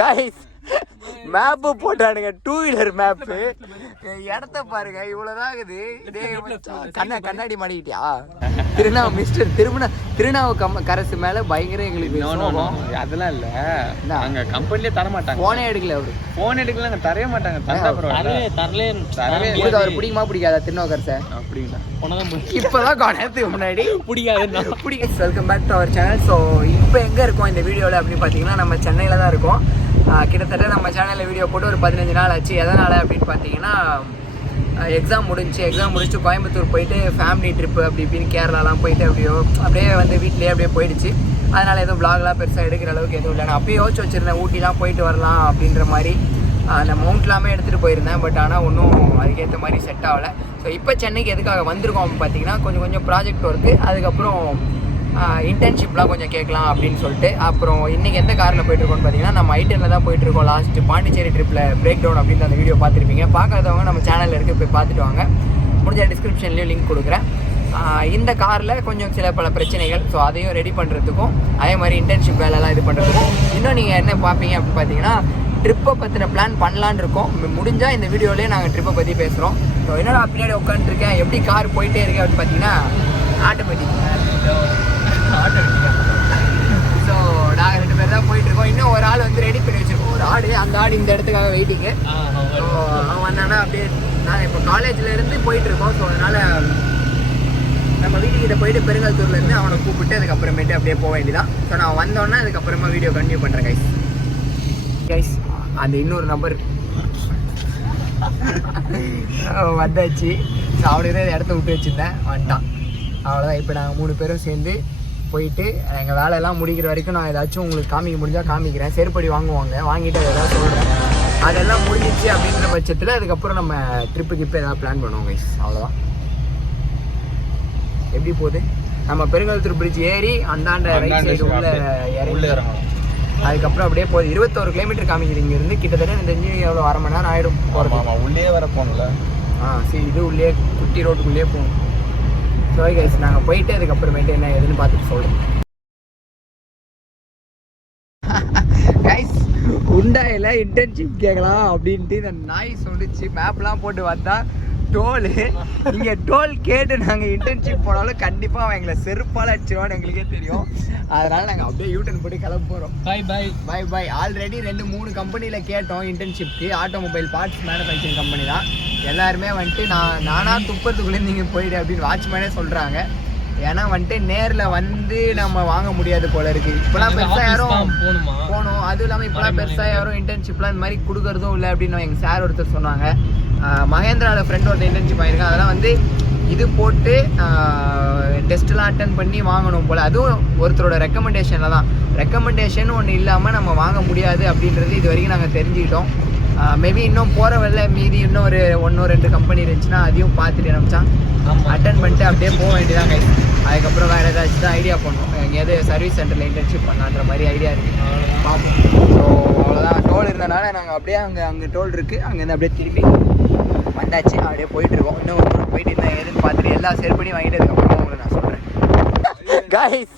Guys map போட்டானுங்க, 2 wheeler map. இடத்த பாருங்க, இவ்வளவுதான் இருக்குது. கண்ணாடி மாட்டிக்கிட்டியா? திருநாவுக்கரசு மேல பயங்கர எங்களுக்கு அதெல்லாம் இல்ல, நாங்க கம்பெனிலே தர மாட்டாங்க. போனே எடுக்கல, அவரு போன் எடுக்கல, தரவே மாட்டாங்க. அவர் பிடிக்குமா பிடிக்காதா திருநாவுக்கரசை? அப்படிங்களா? இப்பதான் நேரத்துக்கு முன்னாடி பிடிக்காது. Welcome back to our channel. So இப்போ எங்கே இருக்கோம் இந்த வீடியோவில் அப்படின்னு பார்த்தீங்கன்னா, நம்ம சென்னையில் தான் இருக்கோம். கிட்டத்தட்ட நம்ம சேனலில் வீடியோ போட்டு ஒரு 15 நாள் ஆச்சு. எதனால் அப்படின்னு பார்த்தீங்கன்னா, எக்ஸாம் முடிச்சு கோயம்புத்தூர் போயிட்டு ஃபேமிலி ட்ரிப்பு அப்படி இப்படின்னு கேரளாலாம் போயிட்டு அப்படியே வந்து வீட்லேயே அப்படியே போயிடுச்சு. அதனால் எதுவும் வ்ளாக்லாம் பெருசாக எடுக்கிற அளவுக்கு எதுவும் இல்லை. நான் அப்பயே யோசிச்சு வச்சுருந்தேன் ஊட்டிலாம் போயிட்டு வரலாம் அப்படின்ற மாதிரி. அந்த மவுண்ட்லாமே எடுத்துகிட்டு போயிருந்தேன். பட் ஆனால் ஒன்றும் அதுக்கேற்ற மாதிரி செட் ஆகலை. ஸோ இப்போ சென்னைக்கு எதுக்காக வந்திருக்கோம் அப்படின்னு பார்த்தீங்கன்னா, கொஞ்சம் ப்ராஜெக்ட் ஒர்க்கு, அதுக்கப்புறம் இன்டர்ன்ஷிப்லாம் கொஞ்சம் கேட்கலாம் அப்படின்னு சொல்லிட்டு. அப்புறம் இன்றைக்கி எந்த காரில் போயிட்டுருக்கோன்னு பார்த்தீங்கன்னா, நம்ம ஐட்டனில் தான் போயிட்டுருக்கோம். லாஸ்ட்டு பாண்டிச்சேரி ட்ரிப்பில் பிரேக் டவுன் அப்படின்ற அந்த வீடியோ பார்த்துருப்பீங்க. பார்க்காதவங்க நம்ம சேனலில் இருக்குது, போய் பார்த்துட்டு வாங்க. முடிஞ்ச டிஸ்கிரிப்ஷன்லேயும் லிங்க் கொடுக்குறேன். இந்த காரில் கொஞ்சம் சில பல பிரச்சனைகள், ஸோ அதையும் ரெடி பண்ணுறதுக்கும், அதே மாதிரி இன்டர்ன்ஷிப் வேலைலாம் இது பண்ணுறதுக்கும். இன்னும் நீங்கள் என்ன பார்ப்பீங்க அப்படின்னு பார்த்தீங்கன்னா, ட்ரிப்பை பற்றின பிளான் பண்ணலான்னு இருக்கோம். முடிஞ்சால் இந்த வீடியோலேயே நாங்கள் ட்ரிப்பை பற்றி பேசுகிறோம். ஸோ என்னடா பின்னாடி உட்காந்துருக்கேன், எப்படி கார் போயிட்டே இருக்கேன் அப்படின்னு பார்த்தீங்கன்னா, ஆட்டோமேட்டிக். ஸோ நாங்கள் 2 பேர் தான் போயிட்டுருக்கோம். இன்னும் ஒரு ஆள் வந்து ரெடி பண்ணி வச்சுருக்கோம், ஒரு ஆடு. அந்த ஆடு இந்த இடத்துக்காக வெயிட்டிங்கு. ஸோ அவன் வந்தானா அப்படியே நாங்கள் இப்போ காலேஜ்லேருந்து போயிட்டுருக்கோம். ஸோ அதனால் நம்ம வீட்டுக்கிட்ட போயிட்டு பெருங்கல்தூர்லேருந்து அவனை கூப்பிட்டு அதுக்கப்புறமேட்டு அப்படியே போக வேண்டியதான். ஸோ நான் வந்தோடனே அதுக்கப்புறமா வீடியோ கண்டினியூ பண்ணுறேன் கைஸ். அந்த இன்னொரு நம்பர் வந்தாச்சு. ஸோ அவனுக்கு தான் இடத்த விட்டு வச்சுருந்தேன், வந்துட்டான். அவ்வளோதான். இப்போ நாங்கள் 3 பேரும் சேர்ந்து போயிட்டு எங்கள் வேலையெல்லாம் முடிக்கிற வரைக்கும் நான் ஏதாச்சும் உங்களுக்கு காமிக்க முடிஞ்சால் காமிக்கிறேன். செருப்படி வாங்கிட்டு ஏதாவது சொல்கிறேன். அதெல்லாம் முடிஞ்சிச்சு அப்படின்ற பட்சத்தில் அதுக்கப்புறம் நம்ம ட்ரிப்புக்கு இப்போ ஏதாவது பிளான் பண்ணுவோம் கைஸ். அவ்வளோதான். எப்படி போகுது? நம்ம பெருங்கல்தூர் பிரிட்ஜ் ஏறி அந்தாண்ட ரைட் சைடு உள்ள இறங்கணும். அதுக்கப்புறம் அப்படியே போகுது. 21 கிலோமீட்டர் காமிக்குது இங்கேருந்து. கிட்டத்தட்ட எனக்கு தெரிஞ்சு எவ்வளோ 1/2 மணி நேரம் ஆகிடும் போகிறோம். உள்ளே வர போகணும்ல. சரி, இது உள்ளே குட்டி ரோட்டுக்குள்ளேயே போகும். ஸோ கைஸ் நாங்கள் போயிட்டு அதுக்கப்புறமேட்டு என்ன எதுன்னு பார்த்துட்டு சொல்கிறோம். கைஸ் உண்டாயில் இன்டர்ன்ஷிப் கேட்கலாம் அப்படின்ட்டு இந்த நாய் சொல்லிச்சு. மேப்லாம் போட்டு வந்தால் டோலு. இங்கே டோல் கேட்டு நாங்கள் இன்டர்ன்ஷிப் போனாலும் கண்டிப்பாக அவன் எங்களை செருப்பால் அடிச்சிருவான்னு எங்களுக்கே தெரியும். அதனால் நாங்கள் அப்படியே யூட்டன் போட்டு கிளம்ப போகிறோம். பை. ஆல்ரெடி 2-3 கம்பெனியில் கேட்டோம் இன்டர்ன்ஷிப்க்கு. ஆட்டோமொபைல் பார்ட்ஸ் மேனுஃபேக்சரிங் கம்பெனி தான். எல்லாருமே வந்துட்டு நானாக துப்பத்துக்குள்ளே நீங்கள் போயிடு அப்படின்னு வாட்ச்மேனே சொல்கிறாங்க. ஏன்னா வந்துட்டு நேரில் வந்து நம்ம வாங்க முடியாது போல இருக்குது. இப்போலாம் பெருசாக யாரும் போகணும். அதுவும் இல்லாமல் இப்போலாம் பெருசாக யாரும் இன்டர்ன்ஷிப்லாம் இந்த மாதிரி கொடுக்குறதும் இல்லை அப்படின்னு எங்கள் சார் ஒருத்தர் சொன்னாங்க. மகேந்திராவில் ஃப்ரெண்ட் ஒருத்தர் இன்டர்ன்ஷிப் ஆகிருக்காங்க. அதெல்லாம் வந்து இது போட்டு டெஸ்ட்லாம் அட்டன் பண்ணி வாங்கணும் போல். அதுவும் ஒருத்தரோட ரெக்கமெண்டேஷனில் தான். ரெக்கமெண்டேஷன் ஒன்று இல்லாமல் நம்ம வாங்க முடியாது அப்படின்றது இது வரைக்கும் நாங்கள் தெரிஞ்சுக்கிட்டோம். மேபி இன்னும் போகிற வரல மீதி இன்னும் ஒரு 1-2 கம்பெனி இருந்துச்சுன்னா அதையும் பார்த்துட்டு நினச்சா அட்டன் பண்ணிட்டு அப்படியே போக வேண்டியதான் கைஸ். அதுக்கப்புறம் வேறு ஏதாச்சும் தான் ஐடியா பண்ணுவோம். எங்கேயாவது சர்வீஸ் சென்டரில் இன்டர்ன்ஷிப் பண்ணலான்ற மாதிரி ஐடியா இருக்குது. பார்ப்போம். ஸோ அவ்வளோதான். டோல் இருந்தனால நாங்கள் அப்படியே அங்கே டோல் இருக்குது, அங்கேருந்து அப்படியே திருப்பி வந்தாச்சு. அப்படியே போயிட்டுருக்கோம். இன்னும் ஒரு போயிட்டு இருந்தால் எதுன்னு பார்த்துட்டு எல்லா செருப்படியும் வாங்கிட்டு அதுக்கப்புறம் உங்களுக்கு நான் சொல்கிறேன். கைஸ்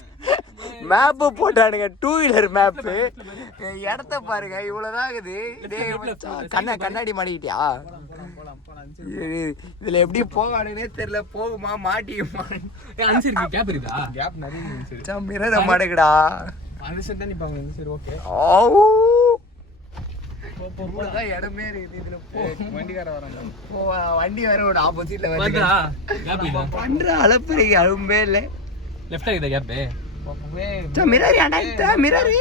மேப்பு போட்டானுங்க, 2 வீலர் மேப்பு. இடத்த பாருங்க, இவ்வளோதான் இருக்குது. கண்ணாடி மாட்டிக்கிட்டியா? இதுல எப்படி போவானுன்னே தெரியல. போகுமா மாட்டிக்குமா? மிரர மாடுங்கடா. இடமே இருக்குது. இதுல வண்டி வேற ஒரு ஆப்போசிட்ல பண்ற அளப்புறீங்க அழும்பே இல்ல. மிரரு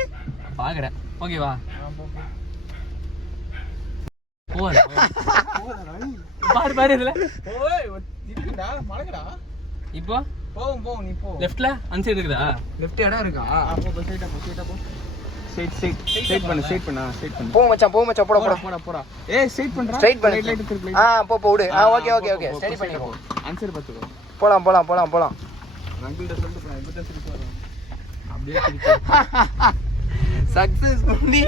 பாக்குறேன். ஓகேவா? பாரு இதுல இப்போ போவும். நீ போ. லெஃப்ட்ல அந்த சைடு இருக்குதா? லெஃப்ட் இடம் இருக்கா? போ ஸ்ட்ரைட்டா போ. ஸ்ட்ரைட் பண்ணு. போ மச்சான் போடா. ஏய் ஸ்ட்ரைட் பண்றா. ஸ்ட்ரைட் பண்ணு. போ விடு. ஓகே ஸ்டடி பண்ணி போ. ஆன்சர் பாத்துக்கோ. போலாம். ரங்கிள்ட சொல்லிட்டு இப்பதான் சிரிச்சு வரோம். அப்படியே சிரிச்சு. சக்சஸ் பண்ணி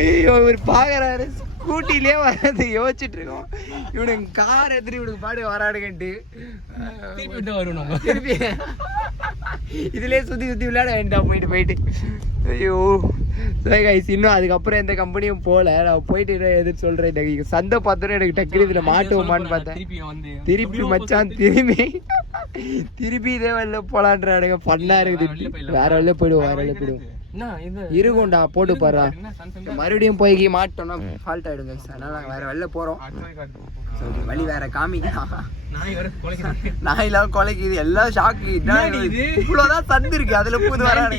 ஐயோ இவர் பாக்குறாரு ஸ்கூட்டிலே வர்றது யோசிச்சுட்டு இருக்கோம். இவனுக்கு கார் எடுத்துட்டு இவனுக்கு பாடு வராடுகன்ட்டு திருப்பி இதுலயே சுத்தி சுத்தி விளையாட வேண்டாம் போயிட்டு ஐயோ கைஸ். இன்னும் அதுக்கப்புறம் எந்த கம்பெனியும் போல. நான் போயிட்டு எதிர்த்து சொல்றேன். சந்தை பார்த்தோன்னே எனக்கு டக்குனு இதுல மாட்டுவோமான்னு பார்த்தேன். திருப்பி மச்சான் திருப்பி இதே வெளில போலான்றானுங்க. பண்ணா இருக்குது. வேற வெளில போயிடுவோம். இருக்கும்டா போட்டு பாரு. மறுபடியும் போய் மாட்டோம்னா ஃபால்ட் ஆயிடுங்க. அதனால நாங்கள் வேற வெளில போறோம். வழி வேற காமிக்கலாம். நாயெல்லாம் கொலைக்குது எல்லாம் ஷாக்கு. இவ்வளவுதான் தந்து இருக்கு அதுல பூது வரானு.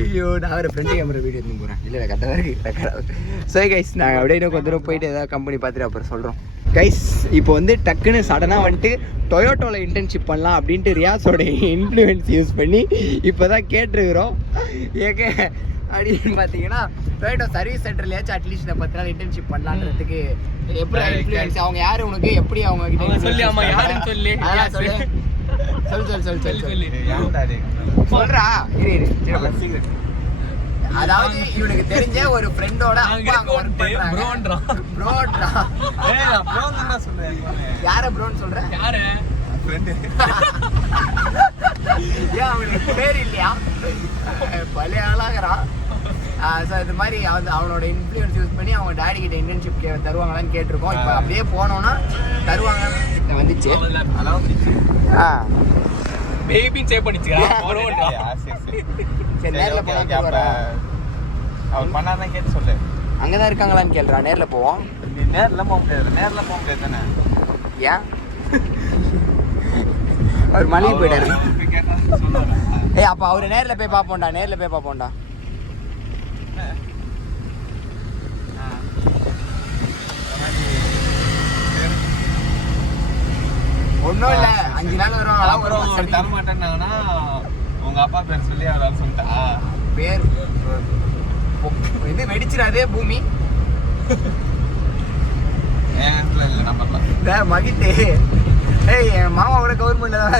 ஐயோ நான் ஒரு ஃப்ரெண்டு கேமரா வீடியோ எடுத்து போறேன். இல்ல கரெக்டா இருக்கு. சரி கைஸ் நாங்கள் அப்படியே இன்னும் கொஞ்ச தூரம் போயிட்டு ஏதாவது கம்பெனி பார்த்துட்டு அப்புறம் சொல்றோம். கைஸ் இப்போ வந்து டக்குன்னு சடனாக வந்துட்டு டொயோட்டோவில் இன்டர்ன்ஷிப் பண்ணலாம் அப்படின்ட்டு ரியாஸோட இன்ஃப்ளூயன்ஸ் யூஸ் பண்ணி இப்போ தான் கேட்டுருக்குறோம். ஏங்க அப்படின்னு பார்த்தீங்கன்னா டொயோட்டோ சர்வீஸ் சென்டர்லையாச்சும் அட்லீஸ்ட் 10 நாள் இன்டர்ன்ஷிப் பண்ணலான்றதுக்கு எப்படி இன்ஃப்ளூயன்ஸ் அவங்க யார் உனக்கு எப்படி அவங்க கிட்ட சொல்லி ஆமா யாருன்னு சொல்லி சொல்றா இரு அதாவது இவனுக்கு தெரிஞ்ச ஒரு ஃப்ரெண்டோட அப்பா அங்க வர்க் பண்றாங்க. ப்ரோன்றா யார ப்ரோன்னு சொல்ற? யாரு ஃப்ரெண்ட்? ஏன் அவனுக்கு பேர் இல்லையா? பழைய ஆளாகிறான். ஸோ இது மாதிரி அவனோட இன்ஃப்ளூயன்ஸ் யூஸ் பண்ணி அவங்க டாடி கிட்ட இன்டர்ன்ஷிப் தருவாங்களான்னு கேட்டிருக்கோம். இப்போ அப்படியே போனோம்னா தருவாங்க வந்துச்சு. பேபின்னு சேவ் பண்ணிச்சுக்கலாம். சரி நேரில் போனால் அவர் பண்ணாதான் கேட்டு சொல்லு. அங்கதான் இருக்காங்களான்னு கேள்றா. நேரில் போவோம். நேரில் போக முடியாது தானே. ஏன் அவர் மளிகை போயிட்டாரு. ஏய் அப்போ அவரு நேரில் போய் பார்ப்போம்டா. ஒன்றும் இல்லை 5 நாள் வரும். தர மாட்டேன்னாங்கன்னா உங்க அப்பா பேர் சொல்லி அவரால் சொல்லிட்டா பேர் இது வெடிச்சிடாதே பூமி. மகித்தே ஏய் என் மாமாவோட கவர்மெண்ட் தான்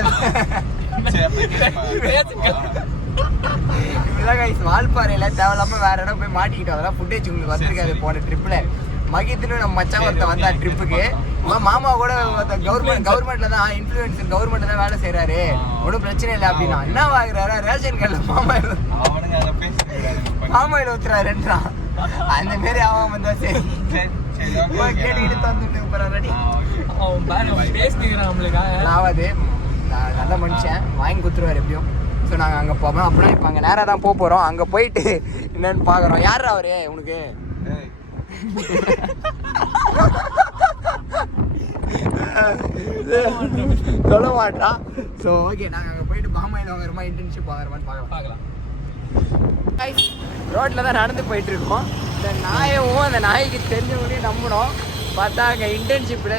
வால்பாறையில தேவையில்லாம வேற இடம் போய் மாட்டிக்கிட்டோம். அதெல்லாம் ஃபுட்டேஜ் உங்களுக்கு வந்திருக்காரு போன ட்ரிப்ல. மகித்துன்னு நம்ம மச்சான் ஒருத்தன் வந்தா ட்ரிப்புக்கு. மாமா கூட கவர்மெண்ட்ல தான் இன்ஃப்ளூயன்ஸ் கவர்மெண்ட்ல தான் வேலை செய்யறாரு. ஒன்றும் பிரச்சனை இல்லை அப்படின்னா என்ன வாங்குறாரு ரேஷன் கார்டுல மாமாயில் ஊத்துறாருன்றா. அந்த மாரி அவன் வந்தா சரி கேட்டுக்கிட்டு தந்துட்டு போறாடி. ஆகாது நல்ல மனுஷன் வாங்கி கொடுத்துருவாரு எப்படியும். ஸோ நாங்கள் அங்கே போவோம். அப்படின்னா இப்போ அங்கே நேராக தான் போகிறோம். அங்கே போயிட்டு என்னன்னு பார்க்குறோம். யார் அவரு உனக்கு சொல்ல மாட்டான். ஸோ ஓகே நாங்கள் அங்கே போயிட்டு பாமாயில் வாங்குறோமா இன்டர்ன்ஷிப் வாங்குறோமான்னு பார்க்கலாம். ரோட்டில் தான் நடந்து போயிட்டு இருக்கோம். இந்த நாயவும் அந்த நாய்க்கு தெரிஞ்சவங்களையும் நம்பணும். பார்த்தா அங்கே இன்டர்ன்ஷிப்பில்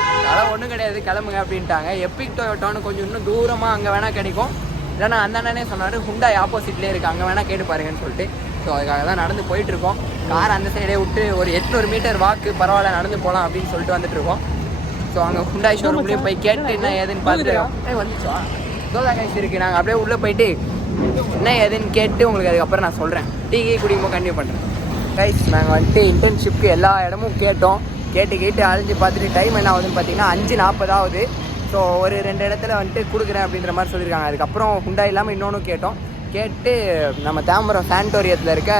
அதெல்லாம் ஒன்றும் கிடையாது கிளம்புங்க அப்படின்ட்டாங்க. எப்பிக் டொயோட்டோன்னு கொஞ்சம் இன்னும் தூரமாக அங்கே வேணால் கிடைக்கும். இல்லைன்னா அந்த அண்ணனே சொன்னார் ஹுண்டாய் ஆப்போசிட்லேயே இருக்குது அங்கே வேணால் கேட்டு பாருங்கன்னு சொல்லிட்டு. ஸோ அதுக்காக தான் நடந்து போயிட்டுருக்கோம். கார் அந்த சைடே விட்டு ஒரு 800 மீட்டர் வாக்கு பரவாயில்ல நடந்து போகலாம் அப்படின்னு சொல்லிட்டு வந்துட்டுருக்கோம். ஸோ அங்கே ஹுண்டாய் ஷோரூம்லேயும் போய் கேட்டு என்ன ஏதுன்னு பார்த்துட்டு வந்துச்சா தோதான் கைஸ் இருக்குது. நாங்கள் அப்படியே உள்ளே போயிட்டு என்ன ஏதுன்னு கேட்டு உங்களுக்கு அதுக்கப்புறம் நான் சொல்கிறேன். டீ குடிக்கும்போது கண்டினியூ பண்ணுறேன். கைஸ் நாங்கள் வந்துட்டு இன்டர்ன்ஷிப்க்கு எல்லா இடமும் கேட்டோம். கேட்டு அழிஞ்சு பார்த்துட்டு டைம் என்ன ஆகுதுன்னு பார்த்தீங்கன்னா 5:40 ஆகுது. ஸோ ஒரு 2 இடத்துல வந்துட்டு கொடுக்குறேன் அப்படின்ற மாதிரி சொல்லியிருக்காங்க. அதுக்கப்புறம் ஹுண்டாய் இல்லாமல் இன்னொன்று கேட்டு நம்ம தாம்பரம் சானிட்டோரியத்தில் இருக்க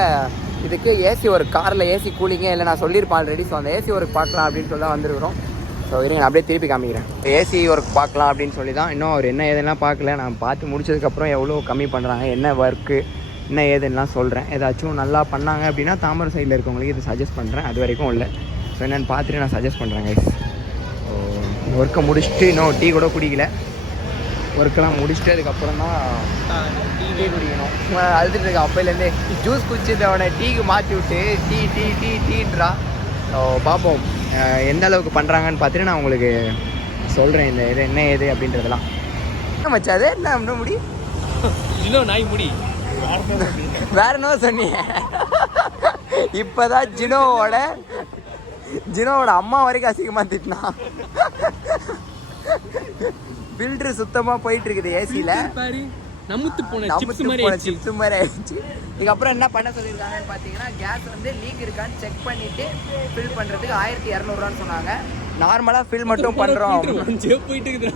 இதுக்கு ஏசி ஒரு காரில் ஏசி கூலிங்கே இல்லை நான் சொல்லியிருப்பேன் ஆல்ரெடி. ஸோ அந்த ஏசி ஒர்க் பார்க்கலாம் அப்படின்னு சொல்லி தான் வந்துருக்கிறோம். ஸோ இருங்க நான் அப்படியே திருப்பி காமிக்கிறேன். ஏசி ஒர்க் பார்க்கலாம் அப்படின்னு சொல்லி தான். இன்னும் அவர் என்ன ஏதெல்லாம் பார்க்கல. நான் பார்த்து முடிச்சதுக்கப்புறம் எவ்வளோ கம்மி பண்ணுறாங்க என்ன ஒர்க்கு என்ன ஏதுன்னெலாம் சொல்கிறேன். ஏதாச்சும் நல்லா பண்ணாங்க அப்படின்னா தாம்பரம் சைடில் இருக்கவங்களுக்கு இது சஜஸ்ட் பண்ணுறேன். அது வரைக்கும் இல்லை. ஸோ என்னென்னு பார்த்துட்டு நான் சஜஸ்ட் பண்ணுறேன் கைஸ். ஸோ ஒர்க்கை முடிச்சுட்டு இன்னும் டீ கூட குடிக்கல. ஒர்க்கெல்லாம் முடிச்சுட்டு அதுக்கப்புறம் தான் டீ குடிக்கணும். அழுதுட்டு இருக்கேன் அப்போலேருந்தே. ஜூஸ் குடிச்சிட்டு அவனை டீக்கு மாற்றி விட்டு டீன்றா. ஸோ பார்ப்போம் எந்த அளவுக்கு பண்ணுறாங்கன்னு பார்த்துட்டு நான் உங்களுக்கு சொல்கிறேன் இந்த இது என்ன ஏது அப்படின்றதெல்லாம். என்ன மச்சாது என்ன அப்படின்னா முடி இன்னும் நாய் முடி வேற என்ன சொன்னீங்க. இப்போதான் ஜினோவோட அம்மா வரைக்கும் அசிங்கமாக திட்டினா. ஃபில்டர் சுத்தமா போயிட்டு இருக்குது ஏசில. பாரு நமுத்து போன சிப்ஸ் மாதிரி ஆயிடுச்சு. இதுக்கப்புறம் என்ன பண்ண சொல்லியிருக்காங்கன்னு பார்த்தீங்கன்னா கேஸ் வந்து லீக் இருக்கான்னு செக் பண்ணிட்டு ஃபில் பண்ணுறதுக்கு 1200 சொன்னாங்க. நார்மலாக ஃபில் மட்டும் பண்ணுறோம் போயிட்டு இருக்குது.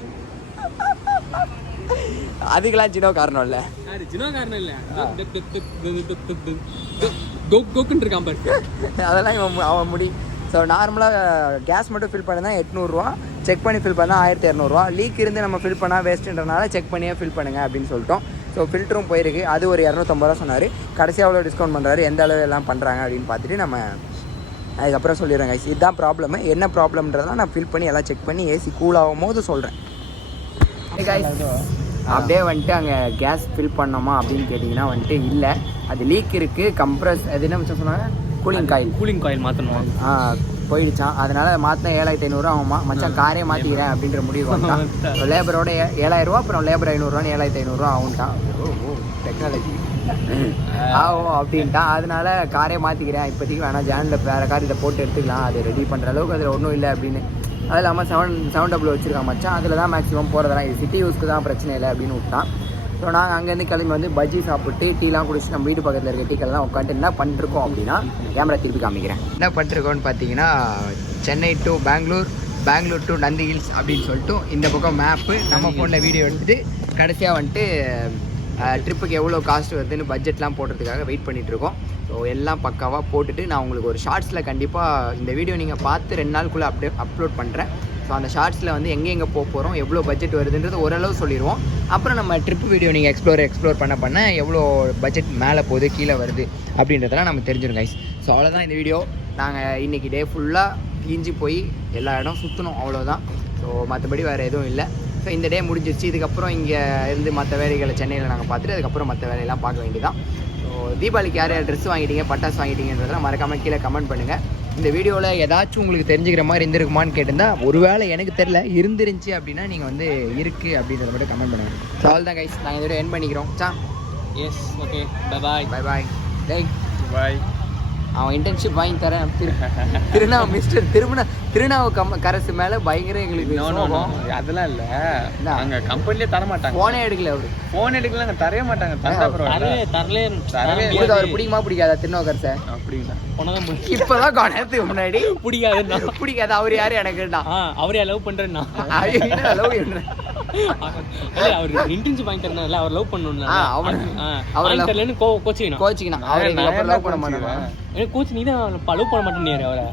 அதுக்கெல்லாம் ஜினோ காரணம் இல்லை. ஜினோ காரணம் இல்லை, கோக்குன்னு இருக்கான் பாரு. அதெல்லாம் அவன் முடி. ஸோ நார்மலாக கேஸ் மட்டும் ஃபில் பண்ண தான் 800 செக் பண்ணி ஃபில் பண்ணால் 1200. லீக் இருந்து நம்ம ஃபில் பண்ணால் வேஸ்ட்டுன்றனால செக் பண்ணியே ஃபில் பண்ணுங்கள் அப்படின்னு சொல்லிட்டோம். ஸோ ஃபில்டரும் போயிருக்கு. அது ஒரு 250 சொன்னார். கடைசியாக அவ்வளோ டிஸ்கவுண்ட் பண்ணுறாரு. எந்த அளவு எல்லாம் பண்ணுறாங்க அப்படின்னு பார்த்துட்டு நம்ம அதுக்கப்புறம் சொல்லிடுறேன் கைஸ். இதுதான் ப்ராப்ளம். என்ன ப்ராப்ளம்ன்றதெல்லாம் நான் ஃபில் பண்ணி எல்லாம் செக் பண்ணி ஏசி கூல் ஆகும் போது சொல்கிறேன். அப்படியே வந்துட்டு அங்கே கேஸ் ஃபில் பண்ணோமா அப்படின்னு கேட்டிங்கன்னா வந்துட்டு இல்லை, அது லீக் இருக்குது. கம்ப்ரஸ் அது என்ன மிச்சம் சொன்னாங்க, கூலிங் காயில் மாற்றணும். போயிடுச்சான். அதனால மாற்றினா 7500 ஆகுமா. மச்சான் காரே மாற்றிக்கிறேன் அப்படின்ற முடிவு வந்தான். லேபரோட 7000, அப்புறம் லேபர் 500, 7500 ஆகும்ட்டான். டெக்னாலஜி ஆகும் அப்படின்ட்டான். அதனால காரே மாற்றிக்கிறேன் இப்போதைக்கு, வேணாம் ஜானில் வேறு கார் இதை போட்டு எடுத்துக்கலாம், அது ரெடி பண்ணுற அளவுக்கு அதில் ஒன்றும் இல்லை அப்படின்னு. அது இல்லாமல் 700 வச்சுருக்கான் மச்சான். அதில் தான் மேக்ஸிமம் போகிறதெல்லாம், இது சிட்டி யூஸ்க்கு தான் பிரச்சனை இல்லை அப்படின்னு விட்டான். ஸோ நாங்கள் அங்கேருந்து கிளம்பி வந்து பஜ்ஜி சாப்பிட்டு டீலாம் குடிச்சு நம்ம வீட்டு பக்கத்தில் இருக்க டீக்கெல்லாம் உட்காந்துட்டு என்ன பண்ணிருக்கோம் அப்படின்னா, கேமரா திருப்பி காமிக்கிறேன். என்ன பண்ணிருக்கோன்னு பார்த்தீங்கன்னா, Chennai to Bangalore, Bangalore to Nandi Hills அப்படின்னு சொல்லிட்டு இந்த பக்கம் மேப்பு நம்ம ஃபோனில் வீடியோ எடுத்துகிட்டு கடைசியாக வந்துட்டு ட்ரிப்புக்கு எவ்வளோ காஸ்ட் வருதுன்னு பட்ஜெட்லாம் போடுறதுக்காக வெயிட் பண்ணிகிட்ருக்கோம். ஸோ எல்லாம் பக்காவாக போட்டுட்டு நான் உங்களுக்கு ஒரு ஷார்ட்ஸில் கண்டிப்பாக இந்த வீடியோ நீங்கள் பார்த்து 2 நாளுக்குள்ளே அப்லோட் பண்ணுறேன். ஸோ அந்த ஷார்ட்ஸில் வந்து எங்கே போக போகிறோம், எவ்வளோ பட்ஜெட் வருதுன்றது ஓரளவு சொல்லிடுவோம். அப்புறம் நம்ம ட்ரிப் வீடியோ நீங்கள் எக்ஸ்ப்ளோர் பண்ண எவ்வளோ பட்ஜெட் மேலே போகுது கீழே வருது அப்படின்றதெல்லாம் நம்ம தெரிஞ்சிடும் கைஸ். ஸோ அவ்வளோதான் இந்த வீடியோ. நாங்கள் இன்றைக்கி டே ஃபுல்லாக இஞ்சி போய் எல்லா இடம் சுற்றணும், அவ்வளோதான். ஸோ மற்றபடி வேறு எதுவும் இல்லை. ஸோ இந்த டே முடிஞ்சிருச்சு. இதுக்கப்புறம் இங்கே இருந்து மற்ற வேலைகளை சென்னையில் நாங்கள் பார்த்துட்டு அதுக்கப்புறம் மற்ற வேலையெல்லாம் பார்க்க வேண்டியதான். ஸோ தீபாவளிக்கு யார் ட்ரெஸ் வாங்கிட்டீங்க, பட்டாசு வாங்கிட்டீங்கன்றதெல்லாம் மறக்காமல் கீழே கமெண்ட் பண்ணுங்கள். இந்த வீடியோவில் ஏதாச்சும் உங்களுக்கு தெரிஞ்சுக்கிற மாதிரி இருந்திருக்குமான்னு கேட்டிருந்தா, ஒருவேளை எனக்கு தெரில இருந்துருந்துச்சு அப்படின்னா நீங்கள் வந்து இருக்குது அப்படின்றத மட்டும் கமெண்ட் பண்ணுங்கள். ஸோ அவ்வளோ தான் கைஸ், நாங்கள் இதோட என் பண்ணிக்கிறோம். Yes, okay, bye. டேய் பாய். அவன் இன்டர்ன்ஷிப் வாங்கி தரேன். திருநாவு கரசு மேலே பயங்கர எங்களுக்கு அதெல்லாம் இல்லை, அங்கே கம்பெனிலே தர மாட்டாங்க. ஃபோனே எடுக்கல அவரு. ஃபோன் எடுக்கல, அங்கே தரவே மாட்டாங்க. தரலே அவர் பிடிக்குமா பிடிக்காதா திருநாவு கரசை? அப்படிங்களா? இப்பதான் கொண்டதுக்கு முன்னாடி பிடிக்காது. அவர் யாரு எனக்குடா, அவரே லவ் பண்றேன்னா லவ் பண்றேன். அவர் இன்டர்ன்ஷிப் வாங்கி தரனால அவர் லவ் பண்ணனும்ல, அவர் தரலன்னு கோச்சிக்கணும். அவர் லவ் பண்ண மாட்டாங்க. கோச் நீ தான் லவ் பண்ண மாட்டேன்னு அவரை